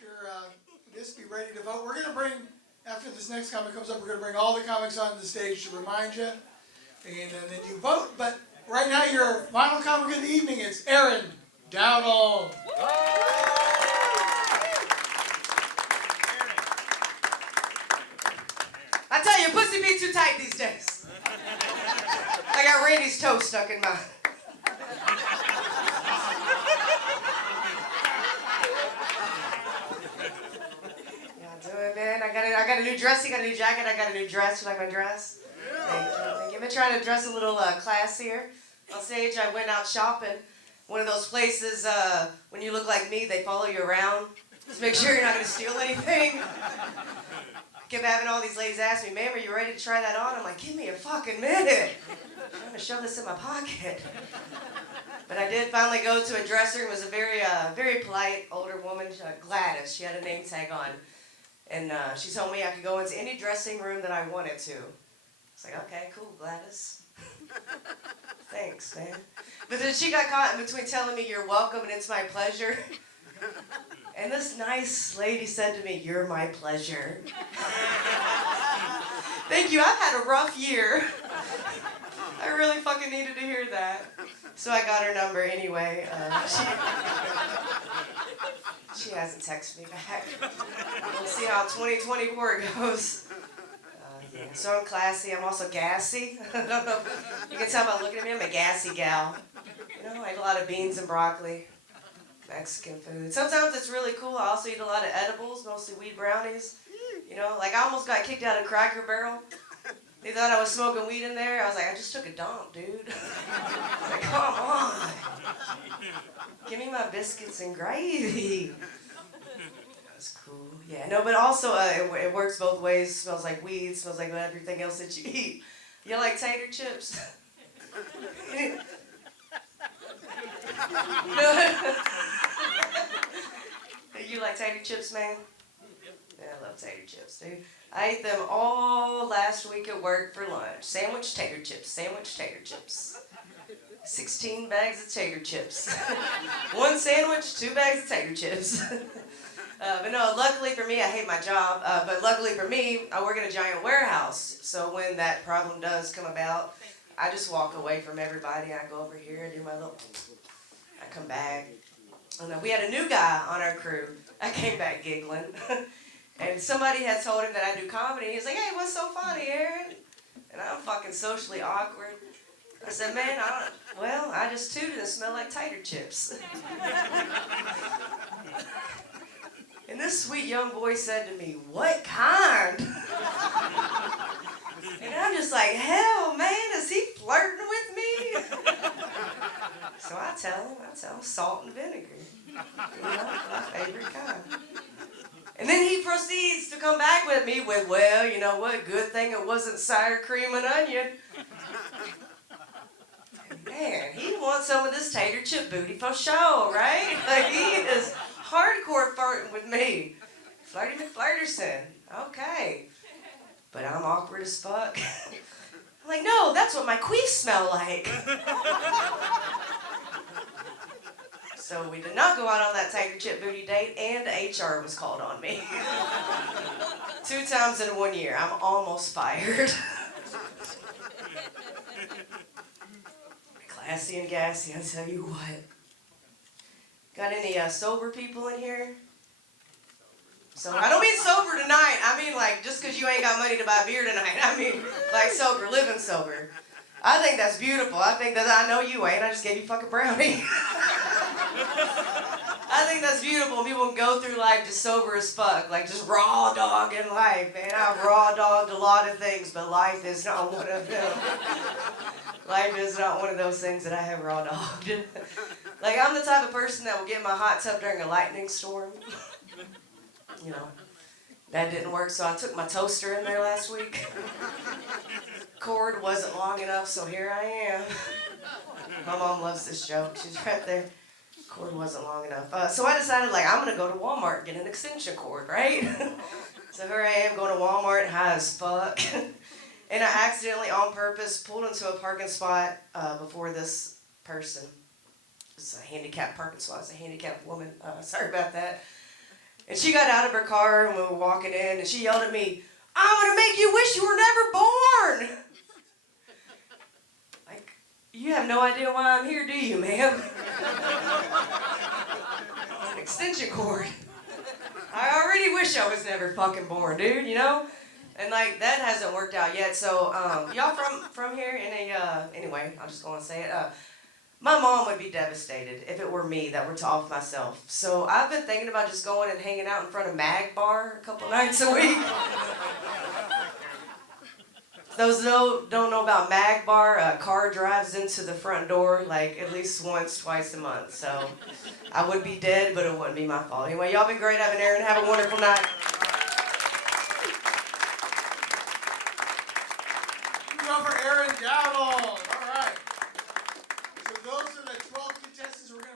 after this, be ready to vote. We're going to bring, after this next comic comes up, we're going to bring all the comics onto the stage to remind you, and then you vote. But right now, your final comic of the evening is Aaron Dowdall. I tell you, pussy be too tight these days. I got Randy's toe stuck in mine. Man, I got a new dress. You got a new jacket. I got a new dress. You like my dress? Thank you. Thank you. I've been trying to dress a little classier. On stage, I went out shopping. One of those places, when you look like me, they follow you around to make sure you're not going to steal anything. Kept having all these ladies ask me, "Ma'am, are you ready to try that on?" I'm like, "Give me a fucking minute. I'm trying to shove this in my pocket." But I did finally go to a dresser. It was a very polite older woman, Gladys. She had a name tag on. And she told me I could go into any dressing room that I wanted to. I was like, okay, cool, Gladys. Thanks, man. But then she got caught in between telling me you're welcome and it's my pleasure. And this nice lady said to me, "You're my pleasure." Thank you, I've had a rough year. I really fucking needed to hear that. So I got her number anyway. She hasn't texted me back. We'll see how 2024 goes. Yeah. So I'm classy. I'm also gassy. I don't know if you can tell by looking at me. I'm a gassy gal. You know, I eat a lot of beans and broccoli. Mexican food. Sometimes it's really cool. I also eat a lot of edibles, mostly weed brownies. You know, like I almost got kicked out of Cracker Barrel. They thought I was smoking weed in there. I was like, I just took a dump, dude. I was like, come on. Give me my biscuits and gravy. That was cool. Yeah, no, but also it works both ways. It smells like weed. It smells like everything else that you eat. You like tater chips? You like tater chips, man? Yeah, I love tater chips, dude. I ate them all last week at work for lunch. Sandwich tater chips, sandwich tater chips. 16 bags of tater chips. One sandwich, 2 bags of tater chips. But no, luckily for me, I hate my job, but luckily for me, I work in a giant warehouse. So when that problem does come about, I just walk away from everybody. I go over here and do my little, I come back. And we had a new guy on our crew. I came back giggling. And somebody had told him that I do comedy. He's like, "Hey, what's so funny, Aaron?" And I'm fucking socially awkward. I said, "Man, I just tooted and smell like tater chips." And this sweet young boy said to me, "What kind?" And I'm just like, hell, man, is he flirting with me? So I tell him, salt and vinegar. You know, my favorite kind. And then he proceeds to come back with me with, "Well, you know what, good thing it wasn't sour cream and onion." Man, he wants some of this tater chip booty for sure, right? Like, he is hardcore flirting with me. Flirty McFlirterson. Okay. But I'm awkward as fuck. I'm like, "No, that's what my queefs smell like." So we did not go out on that tater chip booty date, and HR was called on me. 2 times in 1 year. I'm almost fired. Classy and gassy, I tell you what. Got any sober people in here? So I don't mean sober tonight. I mean like just because you ain't got money to buy beer tonight. I mean like sober, living sober. I think that's beautiful. I think that I know you ain't. I just gave you fucking brownie. I think that's beautiful. People can go through life just sober as fuck, like just raw dogging life, man. I've raw dogged a lot of things, but life is not one of them. Life is not one of those things that I have raw dogged. Like I'm the type of person that will get in my hot tub during a lightning storm. You know, that didn't work, so I took my toaster in there last week. Cord wasn't long enough, so here I am. My mom loves this joke. She's right there. Cord wasn't long enough. So I decided, like, I'm going to go to Walmart and get an extension cord, right? So here I am going to Walmart, high as fuck. And I accidentally, on purpose, pulled into a parking spot before this person. It's a handicapped parking spot. It's a handicapped woman. Sorry about that. And she got out of her car and we were walking in and she yelled at me, "I'm gonna make you wish you were never born." Like, you have no idea why I'm here, do you, ma'am? It's an extension cord. I already wish I was never fucking born, dude, you know? And like, that hasn't worked out yet, so, y'all from here? Anyway, I'll just go and say it. My mom would be devastated if it were me that were to off myself. So I've been thinking about just going and hanging out in front of Mag Bar a couple nights a week. Those who don't know about Mag Bar, a car drives into the front door like at least once, twice a month. So I would be dead, but it wouldn't be my fault. Anyway, y'all been great. I've been Aaron. Have a wonderful night. Go for Aaron Dowdle. All right. So those are the 12 contestants we're going